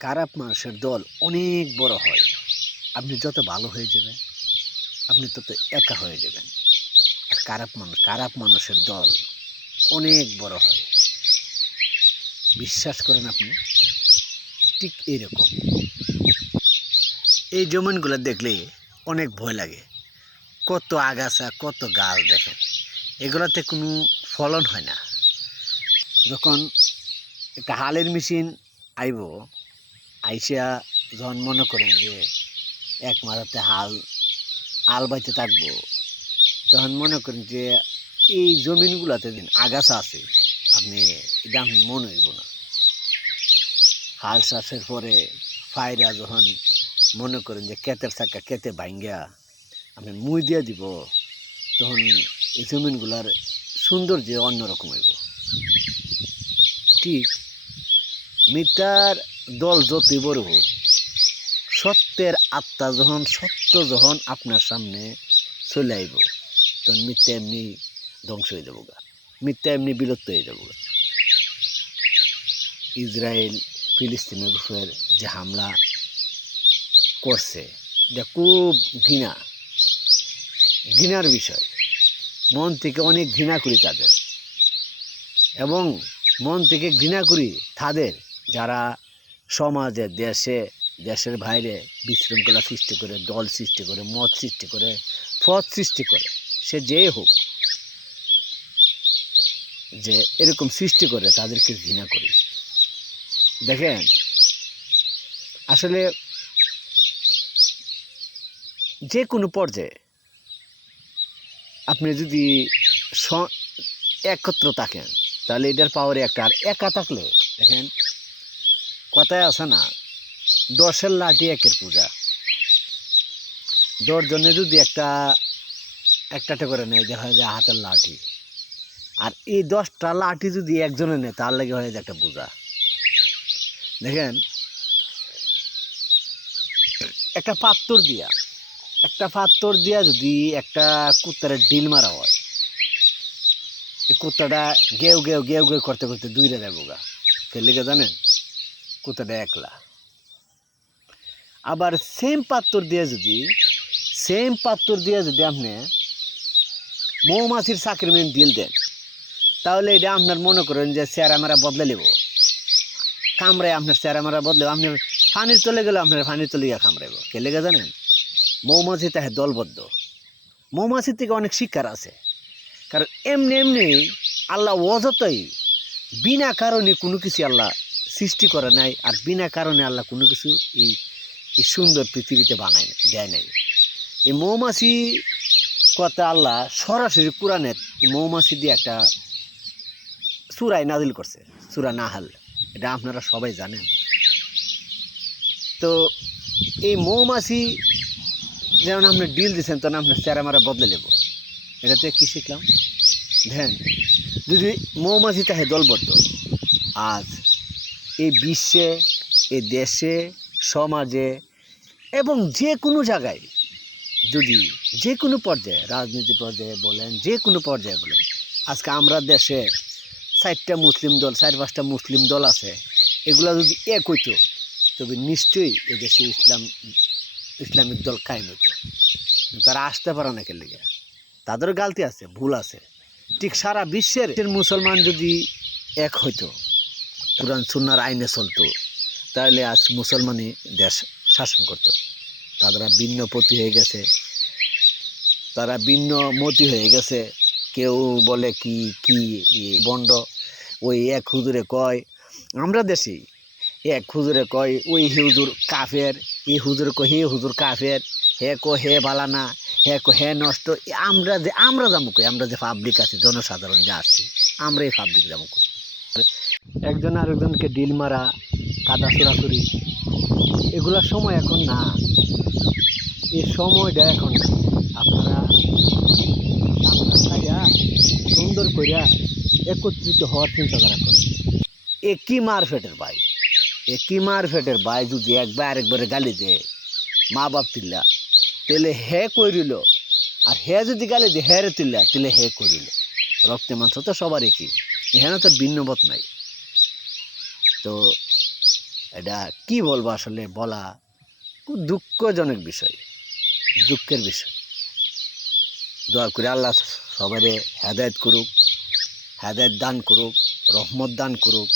খারাপ মানুষের দল অনেক বড় হয়। আপনি যত ভালো হয়ে যাবেন, আপনি তত একা হয়ে যাবেন। আর খারাপ মানুষের দল অনেক বড় হয়। বিশ্বাস করেন আপনি, ঠিক এইরকম। এই জমিনগুলো দেখলে অনেক ভয় লাগে। কত আগাছা, কত গাছ দেখেন। এগুলোতে কোনো ফলন হয় না। যখন একটা হালের মেশিন আইব, আইসা যখন মনে করেন যে এক মাথাতে হাল বাইতে থাকবো, তখন মনে করেন যে এই জমিনগুলোতে দিন আগাছা আছে, এটা আপনি মনে হইব না। হাল চাষের পরে ফায়রা যখন মনে করেন যে ক্ষেতের চাকা ক্ষেতে ভাঙ্গা আপনি মুই দিয়ে দিব, তখন এই জমিনগুলার সৌন্দর্য অন্যরকম হইব। ঠিক মিথ্যার দল যতই বড় হোক, সত্যের আত্মা সত্য যখন আপনার সামনে চলে আইব, তখন মিথ্যা এমনি ধ্বংস হয়ে যাব, মিথ্যা এমনি বিলুপ্ত হয়ে যাব। ইসরায়েল ফিলিস্তিনের উপর যে হামলা করছে, এটা খুব ঘৃণার বিষয়। মন থেকে অনেক ঘৃণা করি তাদের, এবং মন থেকে ঘৃণা করি তাদের যারা সমাজে দেশের বাইরে বিশৃঙ্খলা সৃষ্টি করে, দল সৃষ্টি করে, মত সৃষ্টি করে, পথ সৃষ্টি করে। সে যেই হোক, যে এরকম সৃষ্টি করে তাদেরকে ঘৃণা করি। দেখেন, আসলে যে কোনো পর্যায়ে আপনি যদি একত্র থাকেন, তাহলে এটার পাওয়ারে একটা। আর একা থাকলে দেখেন, কথায় আছে না, 10-এর লাঠি 1-এর পূজা। 10 জনে যদি একটা করে নেয়, দেখা যায় হাতের লাঠি। আর এই 10টা লাঠি যদি একজনে নেয়, তার লাগে হয়ে যায় একটা বোঝা। দেখেন, একটা পাত্তর দিয়া যদি একটা কুত্তারে ডিল মারা হয়, এই কুত্তাটা গেউ গেউ গেউ গেউ করতে করতে দূরে যাবো গা। ফেললে জানেন, কুত্তাটা একলা। আবার সেম পাত্তর দিয়ে যদি আপনি মৌমাছির চাকরি মেন ডিল দেন, তাহলে এটা আপনার মনে করেন যে চেহারা মেরা বদলে নেব, কামড়ায় আপনার চেহারা মেরা বদলেব। আপনি পানির তলে গেলে আপনার পানির তলে গিয়ে কামড়াইব। কে লেগে জানেন, মৌমাছি তাহে দলবদ্ধ। মৌমাছির থেকে অনেক শিক্ষার আছে। কারণ এমনি আল্লাহ অযতই বিনা কারণে কোনো কিছু আল্লাহ সৃষ্টি করে নাই, আর বিনা কারণে আল্লাহ কোনো কিছু এই সুন্দর পৃথিবীতে দেয় নাই। এই মৌমাছি কথা আল্লাহ সরাসরি কোরআনের এই মৌমাছি দিয়ে একটা সূরায় নাজিল করছে, সূরা নাহাল। এটা আপনারা সবাই জানেন। তো এই মৌমাছি যেমন আপনি ডিল দিচ্ছেন, তখন আপনার চেহারা মারা বদলে নেব। এটাতে কী শিখলাম? দেখেন, যদি মৌমাছি তাহে দলবদ্ধ, আজ এই বিশ্বে, এই দেশে, সমাজে এবং যে কোনো জায়গায়, যদি যে কোনো পর্যায়ে, রাজনীতি পর্যায়ে বলেন, যে কোনো পর্যায়ে বলেন, আজকে আমরা দেশে 4-5টা মুসলিম দল আছে, এগুলা যদি এক হইতো, তবে নিশ্চয়ই এদেশে ইসলামিক দল কায়েম হইতো। তারা আসতে পারে না কেন লিগে? তাদের গালতি আছে, ভুল আছে। ঠিক সারা বিশ্বের মুসলমান যদি এক হইতো, কুরআন সুন্নাহর আইনে চলতো, তাহলে আজ মুসলমানই দেশ শাসন করত। তারা ভিন্ন পতি হয়ে গেছে, তারা ভিন্ন মতি হয়ে গেছে। কেউ বলে কি কি বন্ড, ওই এক হুজুরে কয় আমরা দেশি, এক হুজুরে কয় ওই হুজুর কাফের, এই হুজুর কয় হে হুজুর কাফের, হে হে বালা না, হে হে নষ্ট। আমরা যাবো কই? আমরা যে পাবলিক আছি, জনসাধারণ যা আসছি, আমরা এই পাবলিক যাবো কই? একজন আরেকজনকে ডিল মারা, কাদা ছোড়াছুরি, এগুলার সময় এখন না। এই সময়টা এখন না। আপনারা সুন্দর করিয়া একত্রিত হওয়ার চিন্তাধারা করেন। একই মার ফেটের ভাই যদি আরেকবারে গালি দেয় মা বাপ তিল্লা, তাহলে হে করিল। আর হে যদি গালি দেয় হে রে তিল্লা, তাহলে হে করিল। রক্তে মাংস তো সবার একই, এখানে তোর ভিন্নমত নাই। তো এটা কি বলবো আসলে, বলা খুব দুঃখজনক বিষয়, দুঃখের বিষয়। দোয়া করে আল্লাহ সবারে হেদায়েত করুক, হেদায়েত দান করুক, রহমত দান করুক।